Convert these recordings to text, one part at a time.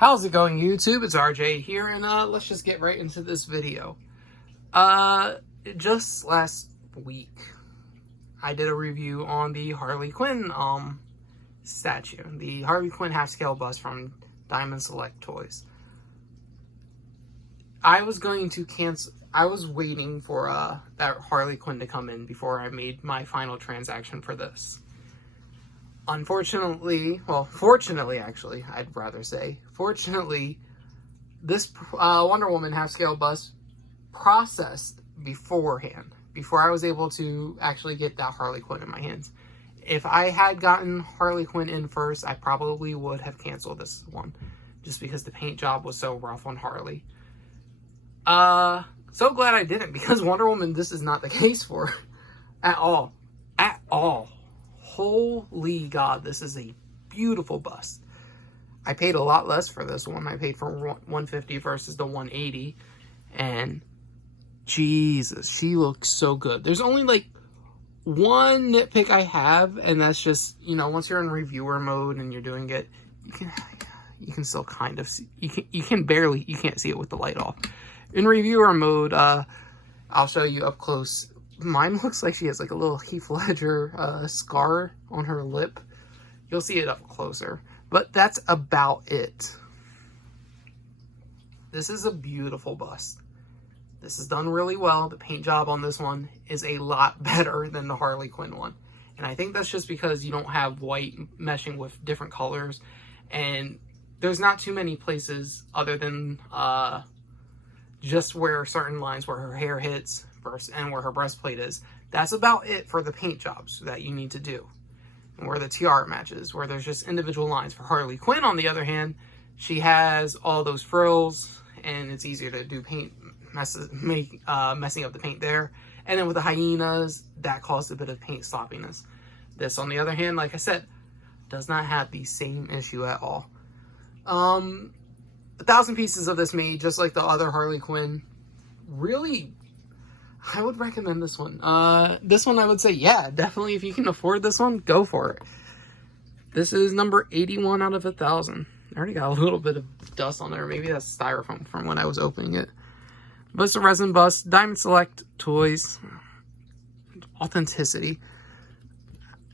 How's it going, YouTube? It's RJ here, and let's just get right into this video. Just last week, I did a review on the Harley Quinn statue, the Harley Quinn half-scale bust from Diamond Select Toys. I was going to cancel. I was waiting for that Harley Quinn to come in before I made my final transaction for this. Unfortunately, well, fortunately, actually, I'd rather say, fortunately, this Wonder Woman half-scale bust processed beforehand, before I was able to actually get that Harley Quinn in my hands. If I had gotten Harley Quinn in first, I probably would have canceled this one, just because the paint job was so rough on Harley. So glad I didn't, because Wonder Woman, this is not the case for, at all. At all. Holy God, this is a beautiful bust. I paid a lot less for this one. I paid for $150 versus the $180, and Jesus, she looks so good. There's only like one nitpick I have, and that's just, you know, once you're in reviewer mode and you're doing it, you can still kind of see, you can't see it with the light off. In reviewer mode, I'll show you up close. Mine looks like she has like a little Heath Ledger scar on her lip. You'll see it up closer. But that's about it. This is a beautiful bust. This is done really well. The paint job on this one is a lot better than the Harley Quinn one. And I think that's just because you don't have white meshing with different colors. And there's not too many places other than just where certain lines where her hair hits and where her breastplate is. That's about it for the paint jobs that you need to do. And where the tiara matches, where there's just individual lines. For Harley Quinn, on the other hand, she has all those frills, and it's easier to do paint messing up the paint there. And then with the hyenas, that caused a bit of paint sloppiness. This, on the other hand, like I said, does not have the same issue at all. 1,000 pieces of this made, just like the other Harley Quinn. Really, I would recommend this one. This one I would say, yeah, definitely if you can afford this one, go for it. This is number 81 out of 1,000. I already got a little bit of dust on there. Maybe that's styrofoam from when I was opening it. But it's a resin bust. Diamond Select Toys. Authenticity.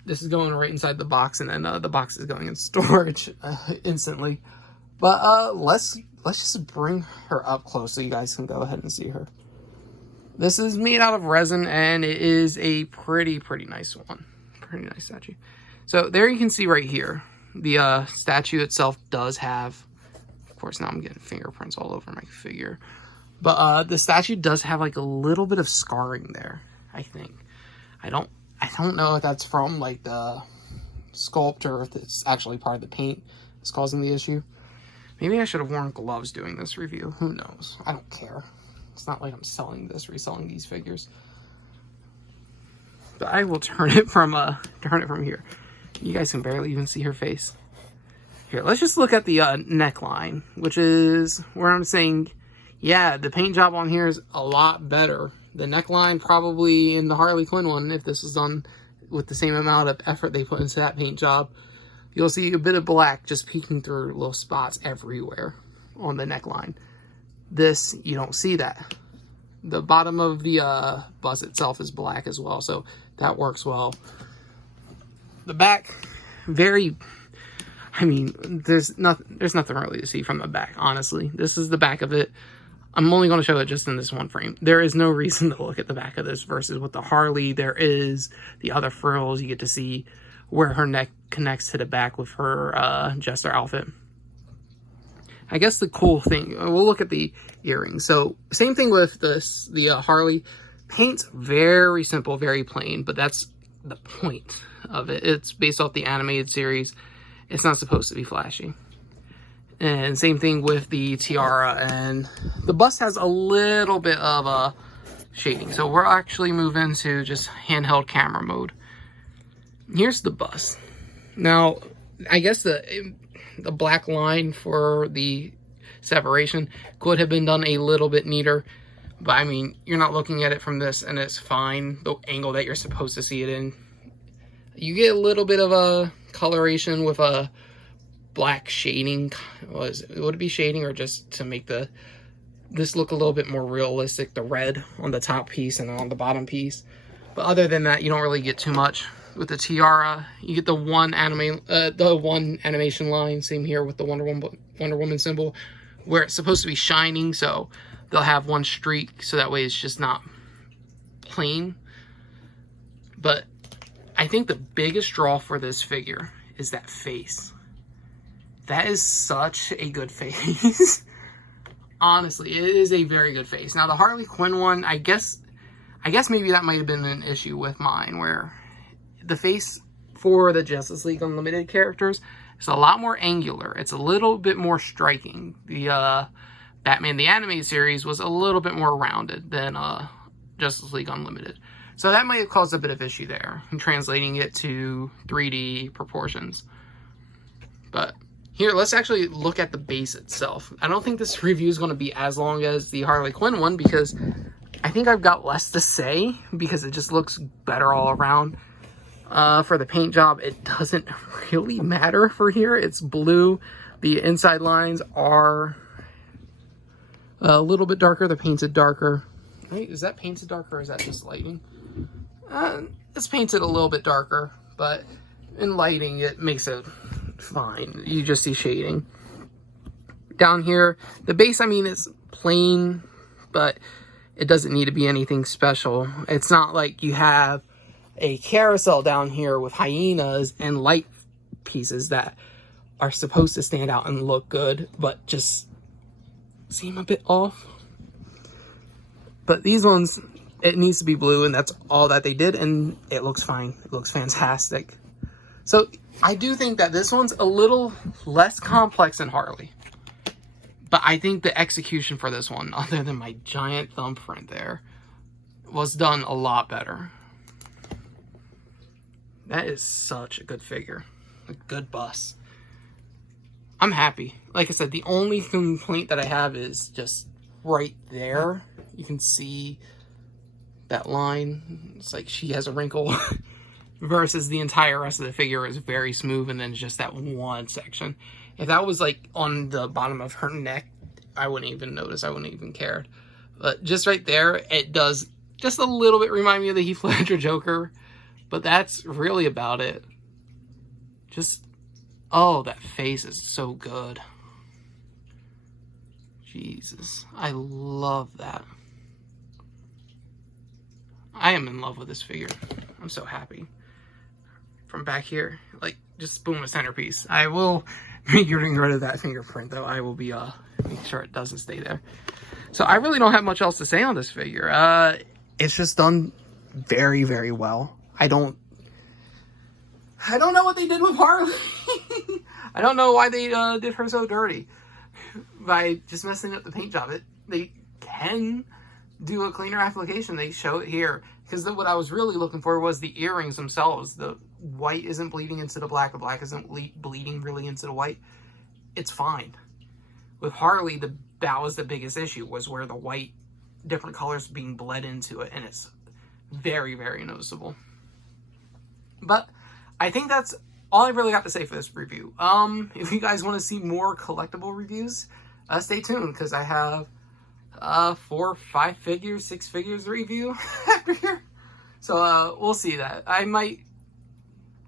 This is going right inside the box, and then the box is going in storage instantly. But let's just bring her up close so you guys can go ahead and see her. This is made out of resin, and it is a pretty nice one. Pretty nice statue. So there you can see right here, the statue itself does have, of course now I'm getting fingerprints all over my figure, but the statue does have like a little bit of scarring there, I think. I don't know if that's from like the sculpt or if it's actually part of the paint that's causing the issue. Maybe I should have worn gloves doing this review. Who knows? I don't care. It's not like I'm reselling these figures. But I will turn it from here. You guys can barely even see her face. Here, let's just look at the neckline, which is where I'm saying, yeah, the paint job on here is a lot better. The neckline probably in the Harley Quinn one, if this was done with the same amount of effort they put into that paint job, you'll see a bit of black just peeking through little spots everywhere on the neckline. This, you don't see that. The bottom of the bust itself is black as well, so that works well. The back, I mean, there's nothing really to see from the back, honestly. This is the back of it. I'm only going to show it just in this one frame. There is no reason to look at the back of this versus with the Harley. There is the other frills. You get to see where her neck connects to the back with her jester outfit. I guess the cool thing, we'll look at the earrings. So same thing with this, the Harley. Paint's very simple, very plain, but that's the point of it. It's based off the animated series. It's not supposed to be flashy. And same thing with the tiara, and the bust has a little bit of shading. So we'll actually move into just handheld camera mode. Here's the bust. Now, I guess the black line for the separation could have been done a little bit neater, but I mean, you're not looking at it from this and it's fine, the angle that you're supposed to see it in. You get a little bit of a coloration with a black shading. Would it be shading or just to make this look a little bit more realistic, the red on the top piece and on the bottom piece. But other than that, you don't really get too much. With the tiara, you get the one animation line. Same here with the Wonder Woman symbol, where it's supposed to be shining, so they'll have one streak, so that way it's just not plain. But I think the biggest draw for this figure is that face. That is such a good face. Honestly, it is a very good face. Now, the Harley Quinn one, I guess maybe that might have been an issue with mine, where the face for the Justice League Unlimited characters is a lot more angular. It's a little bit more striking. The Batman the Animated Series was a little bit more rounded than Justice League Unlimited. So that might have caused a bit of issue there in translating it to 3D proportions. But here, let's actually look at the base itself. I don't think this review is going to be as long as the Harley Quinn one, because I think I've got less to say, because it just looks better all around. For the paint job, it doesn't really matter for here. It's blue. The inside lines are a little bit darker. They're painted darker. Wait, is that painted darker or is that just lighting? It's painted a little bit darker, but in lighting, it makes it fine. You just see shading. Down here, the base, I mean, it's plain, but it doesn't need to be anything special. It's not like you have a carousel down here with hyenas and light pieces that are supposed to stand out and look good, but just seem a bit off. But these ones, it needs to be blue, and that's all that they did, and it looks fine. It looks fantastic. So I do think that this one's a little less complex than Harley. But I think the execution for this one, other than my giant thumbprint there, was done a lot better. That is such a good figure. A good bust. I'm happy. Like I said, the only complaint that I have is just right there. You can see that line. It's like she has a wrinkle. Versus the entire rest of the figure is very smooth, and then just that one section. If that was like on the bottom of her neck, I wouldn't even notice. I wouldn't even care. But just right there, it does just a little bit remind me of the Heath Ledger Joker. But that's really about it. Just, oh, that face is so good. Jesus, I love that. I am in love with this figure. I'm so happy. From back here, like, just boom, a centerpiece. I will be getting rid of that fingerprint, though. I will be make sure it doesn't stay there. So I really don't have much else to say on this figure. It's just done very, very well. I don't know what they did with Harley. I don't know why they did her so dirty by just messing up the paint job. They can do a cleaner application. They show it here, because what I was really looking for was the earrings themselves. The white isn't bleeding into the black isn't bleeding really into the white. It's fine. With Harley, that was the biggest issue, was where the white, different colors being bled into it, and it's very, very noticeable. But I think that's all I really got to say for this review. If you guys want to see more collectible reviews, stay tuned, because I have 4, 5 figures, 6 figures review after here. So we'll see that. I might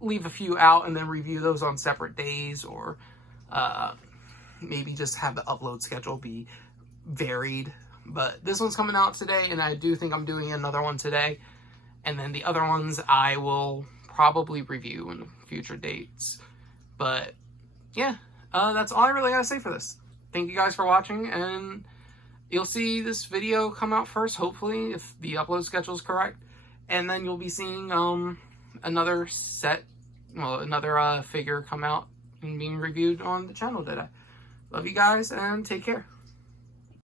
leave a few out and then review those on separate days, or maybe just have the upload schedule be varied. But this one's coming out today, and I do think I'm doing another one today. And then the other ones I will probably review in future dates. But yeah, that's all I really gotta say for this. Thank you guys for watching, and you'll see this video come out first, hopefully, if the upload schedule is correct. And then you'll be seeing another figure come out and being reviewed on the channel today. Love you guys, and take care.